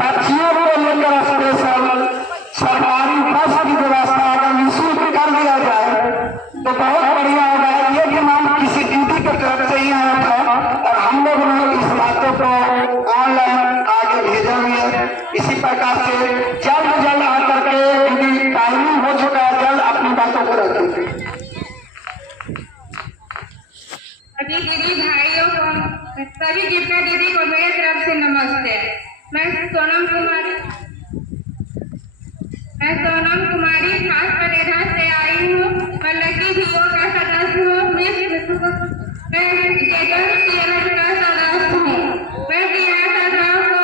बच्चियों को लेकर स्पेशल सरकारी बस की व्यवस्था अगर निःशुल्क कर दिया जाए तो बहुत बढ़िया होगा। ये डिमांड किसी ड्यूटी की तरफ से ही आया था और हम लोग ने इस बातों को ऑनलाइन आगे भेजा भी है। इसी प्रकार से जल्द जल्द आकर के क्योंकि टाइमिंग हो चुका है, जल्द अपनी बातों को रखें। सभी दीदी भाइयों को, सभी दीपिका दीदी को मेरी तरफ से नमस्ते। मैं सोनम कुमारी खास परिधा से आई हूँ। मैं लकी वीओ का सदस्य हूँ। मैं का सदस्य हूँ। मैं को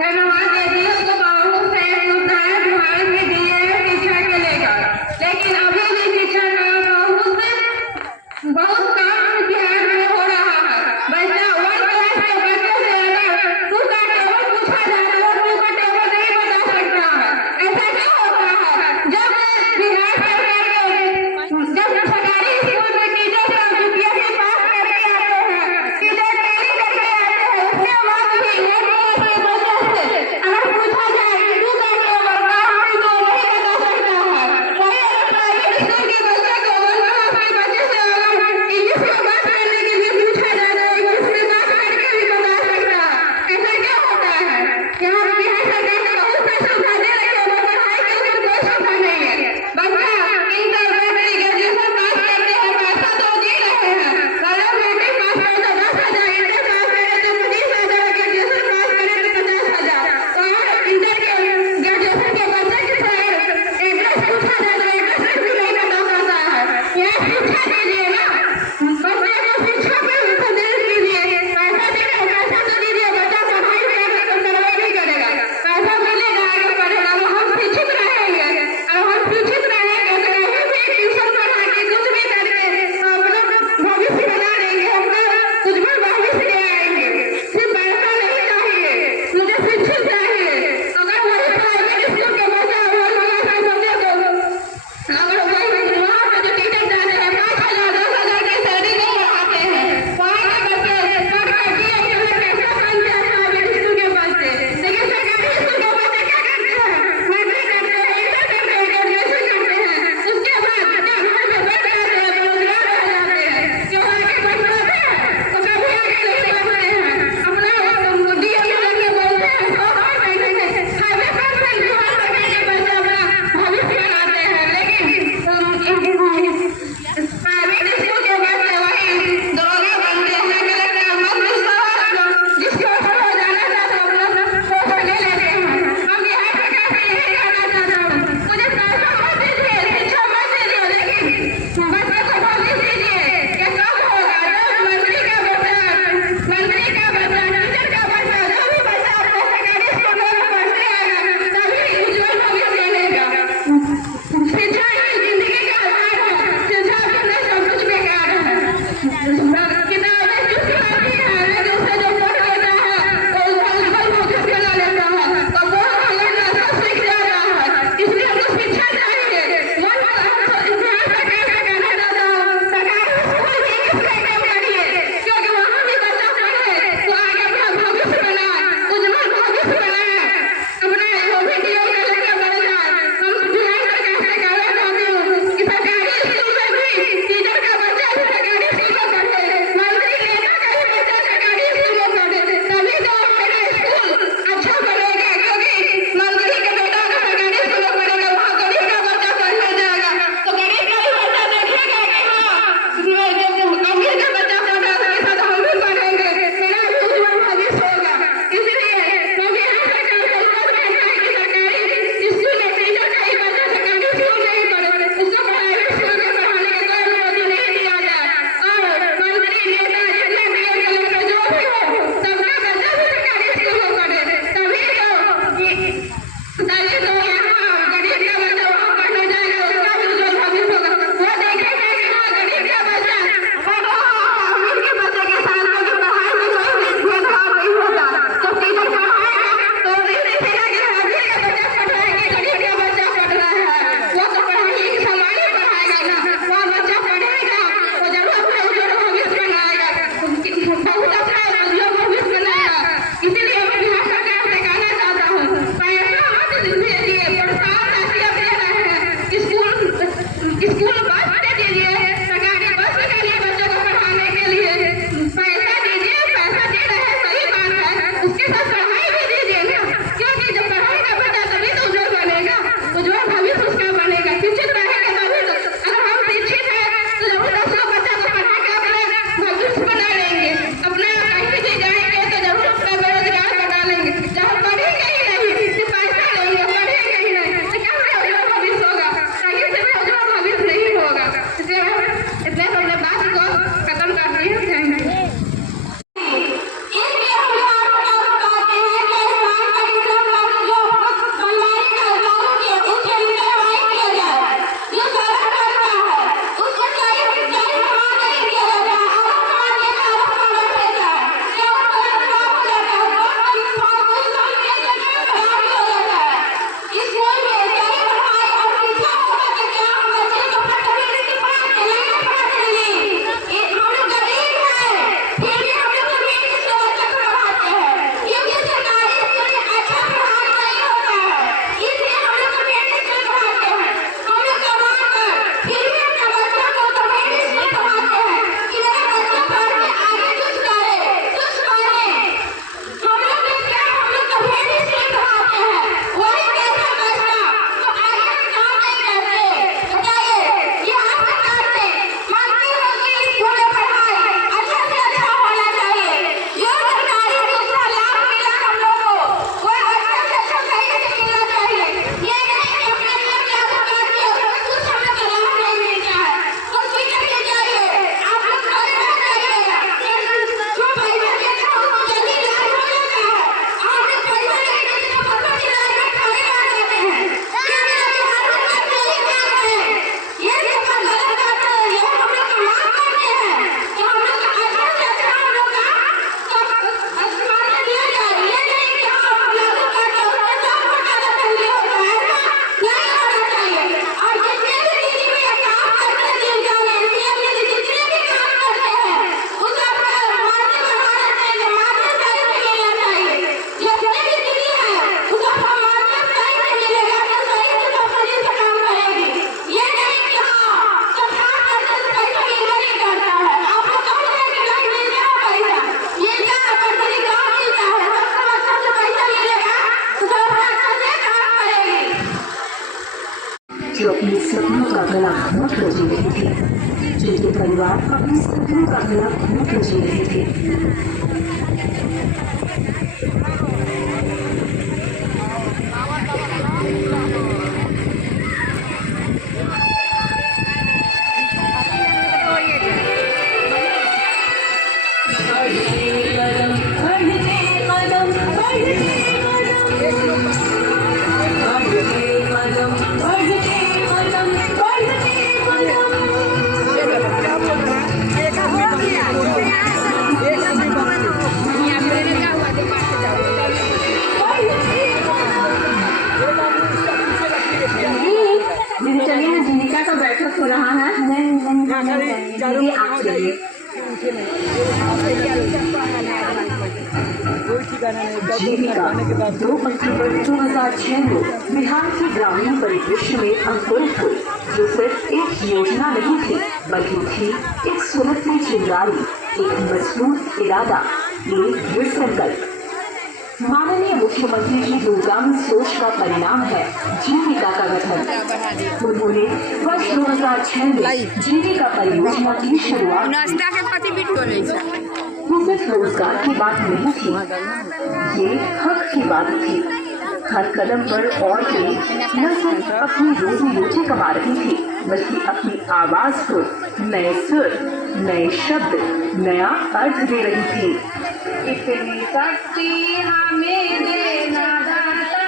धन्यवाद देती हूँ तो बहुत से सुविधाएं भारत में दी है शिक्षा के लेकर, लेकिन अभी भी शिक्षा का बहुत काम बिहार में हो रहा है। बच्चा 1 क्लास के बच्चे से अगर टू का टेबल पूछा जाए तो 2 का टेबल नहीं बता सकता है। ऐसा क्यों होता है? जब बिहार सरकार जब सरकारी स्कूल में टीचर सब यूपीएससी पास करके आते हैं, टीचर सपनों का गला घोंट कर जी रही थी, जिनके परिवार अपने सपनों का गला घोंट कर जी रहे थे। दीदी चलिए ना, जीविका का बैठक हो रहा है। दीदी आप चलिए। जीविका 2 अक्टूबर 2006 में बिहार के ग्रामीण परिदृश्य में अंकुरित हुई, जो सिर्फ एक योजना नहीं थी, बल्कि थी एक सुलगती चिंगारी, एक मजबूत इरादा, एक दृढ़ संकल्प। माननीय मुख्यमंत्री की दूरगामी सोच का परिणाम है जीविका का गठन। उन्होंने वर्ष 2006 में जीविका परियोजना की शुरुआत की। ये सिर्फ रोजगार की बात नहीं थी, ये हक की बात थी। हर कदम पर औरतें न सिर्फ अपनी रोजी रोटी कमा रही थी, बल्कि अपनी आवाज को नए सुर, नए शब्द, नया अर्थ दे रही थी। इतनी शक्ति हमें देना दाता।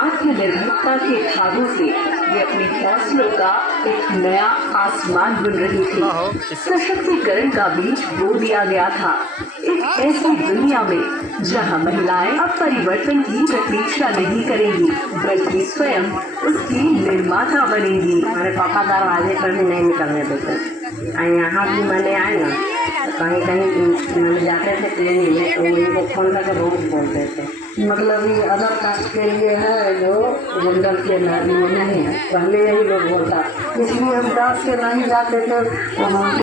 आत्मनिर्भरता के धागों से वे अपने हौसलों का एक नया आसमान बुन रही थी। सशक्तिकरण का बीज बो दिया गया था एक ऐसी दुनिया में जहां महिलाएं अब परिवर्तन की प्रतीक्षा नहीं करेंगी, बल्कि स्वयं उसकी निर्माता बनेंगी। हमारे पापा दरवाजे पर भी नहीं निकलने देते। यहाँ भी मैंने आए ना, कहीं कहीं मैंने जाते थे ट्रेनिंग में, तो उनको फोन करके रोज बोलते थे। मतलब ये अदर कास्ट के लिए है जो जनरल के नहीं है, पहले यही लोग बोलता, इसलिए हम कास्ट के नहीं जाते थे तो हम